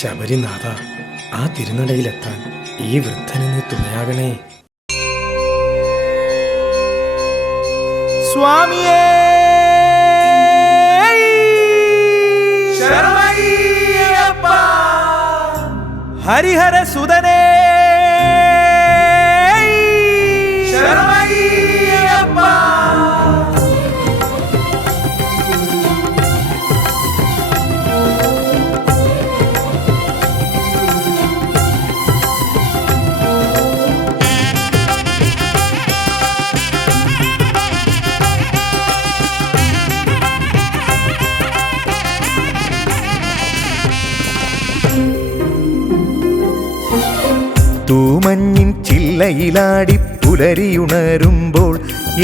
ശബരിനാഥ, ആ തിരുനടയിലെത്താൻ ഈ വൃദ്ധന് നീ തുണയാകണേ. സ്വാമിയേ ഹരിഹര സുതനേ തൂമഞ്ഞിൻ ചില്ലയിലാടി പുലരിയുണരുമ്പോൾ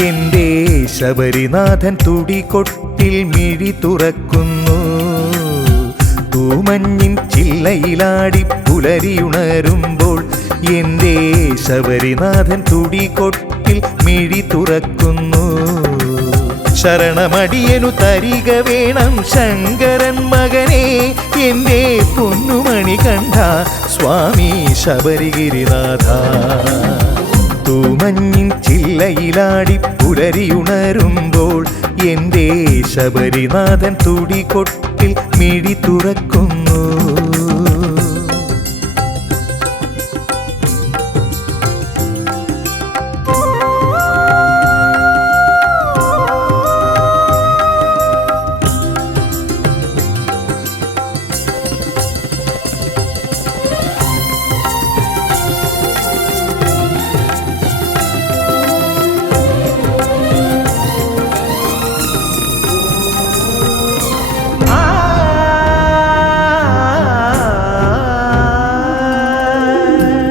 എൻ്റെ ശബരിനാഥൻ തുടികൊട്ടിൽ മിഴി തുറക്കുന്നു. തൂമഞ്ഞിൻ ചില്ലയിലാടി പുലരിയുണരുമ്പോൾ എൻ്റെ ശബരിനാഥൻ തുടികൊട്ടിൽ മിഴി തുറക്കുന്നു. ശരണമടിയനു തരിക വേണം ശങ്കരൻ മകനെ, എൻ്റെ പൊന്നുമണി കണ്ട സ്വാമി ശബരിഗിരിനാഥ. തൂമഞ്ഞിൻ ചില്ലയിലാടി പുലരിയുണരുമ്പോൾ എൻ്റെ ശബരിനാഥൻ തുടികൊട്ടിൽ മിഴി തുറക്കുന്നു.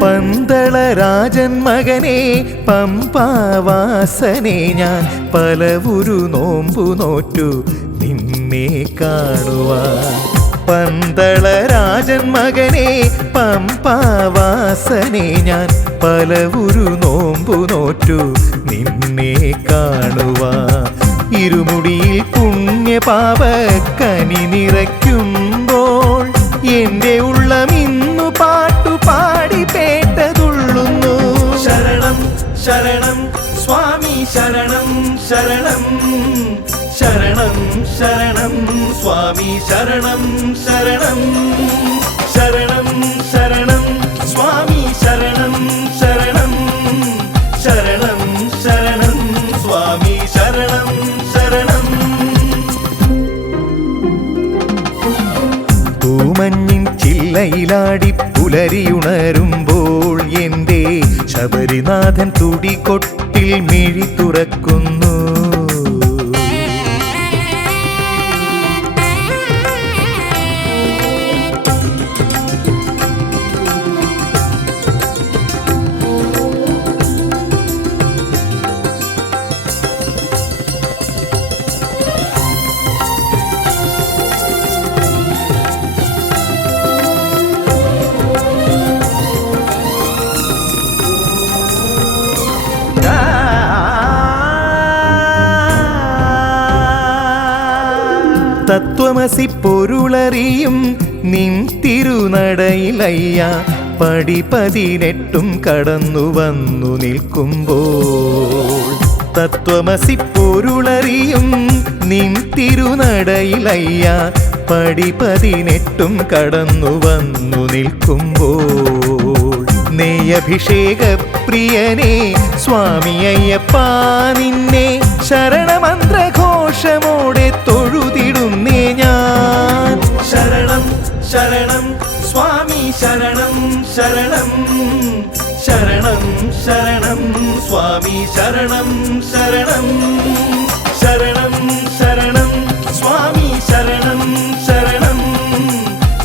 പന്തളരാജൻ മകനെ പമ്പാവാസനെ, ഞാൻ പലവുരു നോമ്പു നോറ്റു നിന്നെ കാണുവാൻ. പന്തളരാജൻ മകനെ പമ്പാവാസനെ, ഞാൻ പലവുരു നോമ്പു നോറ്റു നിന്നെ കാണുവാൻ. ഇരുമുടിയിൽ പുണ്യപാപക്കനി നിറയ്ക്കുമ്പോൾ എൻ്റെ ഉള്ളമിന്നു പാട്ടുപാടി പേട്ടതുള്ളുന്നു. ശരണം ശരണം സ്വാമി ശരണം ശരണം, ശരണം ശരണം സ്വാമി ശരണം ശരണം, ശരണം ശരണം സ്വാമി ശരണം ശരണം, ശരണം ശരണം സ്വാമി ശരണം ശരണം. തൂമഞ്ഞിൻ ചില്ലയിലാടി പുലരിയുണരുമ്പോൾ എൻ്റെ ശബരിനാഥൻ തുടികൊട്ടിൽ മിഴി തുറക്കുന്നു. തത്വമസി പൊരുളറിയും നിൻ തിരുനടയിലയ്യ, പടി 18 കടന്നു വന്നു നിൽക്കുമ്പോൾ. തത്വമസി പൊരുളറിയും നിൻ തിരുനടയിലയ്യ, പടി 18 കടന്നു വന്നു നിൽക്കുമ്പോൾ. നെയ്യഭിഷേക പ്രിയനെ സ്വാമി അയ്യപ്പ, നിന്നെ ശരണമന്ത്രഘോഷമോടെ തൊഴുതിടുന്നേ ഞാൻ. ശരണം ശരണം സ്വാമി ശരണം ശരണം, ശരണം ശരണം സ്വാമി ശരണം ശരണം, ശരണം ശരണം സ്വാമി ശരണം ശരണം,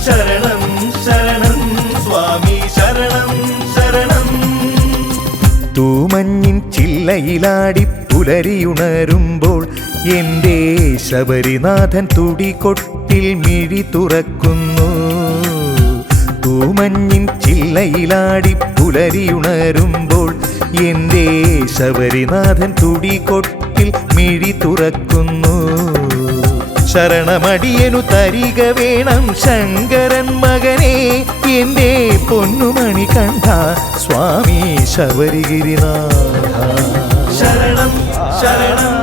ശരണം ശരണം സ്വാമി ശരണം ശരണം. തൂമഞ്ഞിൻ ചില്ലയിലാടി പുലരിയുണരുമ്പോൾ എൻ്റെ ശബരിനാഥൻ തുടികൊട്ടിൽ മിഴി തുറക്കുന്നു. തൂമഞ്ഞിൻ ചില്ലയിലാടി പുലരിയുണരുമ്പോൾ എൻ്റെ ശബരിനാഥൻ തുടികൊട്ടിൽ മിഴി തുറക്കുന്നു. ശരണമടിയനു തരിക വേണം ശങ്കരൻ മകനെ എൻ്റെ പൊന്നുമണി കണ്ട സ്വാമി ശബരിഗിരിനാഥ. ശരണം ശരണം